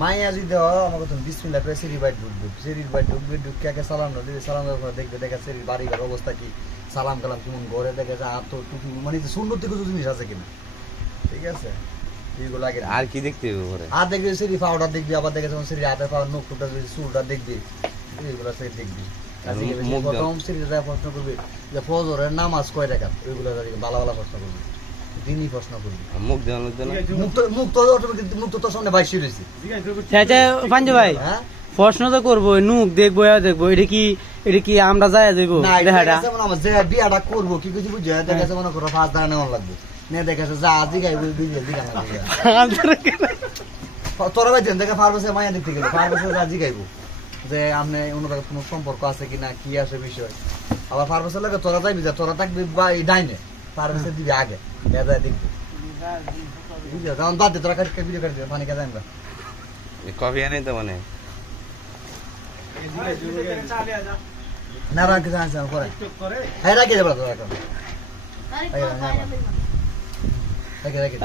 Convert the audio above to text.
মাইয়া যদি আমাকে তুমি বিসমিল্লাহ করে সিঁড়ি বাইট ঢুকবে ঢুকে আগে সালাম না দিবে, সালাম দেওয়ার পর দেখবে দেখা সিঁড়ির বাড়িঘর অবস্থা কি, সালাম কালাম কেমন, ঘরে দেখে যে হাত টুপি মানে সুন্দর থেকে জিনিস আছে কিনা, ঠিক আছে এইগুলো আগে। আর কি দেখতে হবে ঘরে? আর দেখবি সিঁড়ি পাউডার দেখবি, আবার দেখে যখন সিঁড়ি হাতে পাওয়ার নখ টুকটা চুলটা দেখবি, এইগুলো সে দেখবি। প্রথম সিঁড়িটা প্রশ্ন করবি যে ফজরের নামাজ কয় রাকাত, ওইগুলো ভালো ভালো প্রশ্ন করবি, দিনই প্রশ্ন করবি। মুখ দেওয়ানোর জন্য মুখ তো সামনে বাইশি রয়েছে। পাঞ্জু ভাই প্রশ্ন তো করবো, নুক দেখবো দেখবো, এটা কি আমরা যাই যাইবো বিয়াটা করবো কি কিছু বুঝে দেখেছে মনে করো 5 টাকা নেওয়া লাগবে না, দেখেছে যা জিগাইবো তোরা ভাই দেখে ফার্মেসি মাইয়া দেখতে গেলে ফার্মেসি যা জিগাইবো যে আপনি ওনার কোনো সম্পর্ক আছে কিনা, কি আছে বিষয়। আবার ফার্মেসির লাগে তোরা যাইবি, যা তোরা থাকবি ডাইনে, ফার্মেসি দিবি আগে দেখবি, বুঝলো? কারণ বাদ দে তোরা কাটি ভিডিও কাটি পানি খেয়ে আমরা কফি আনে তো মানে না রাখি জানছে পরে হ্যাঁ রাখি দেবো তোরা এখন রাখি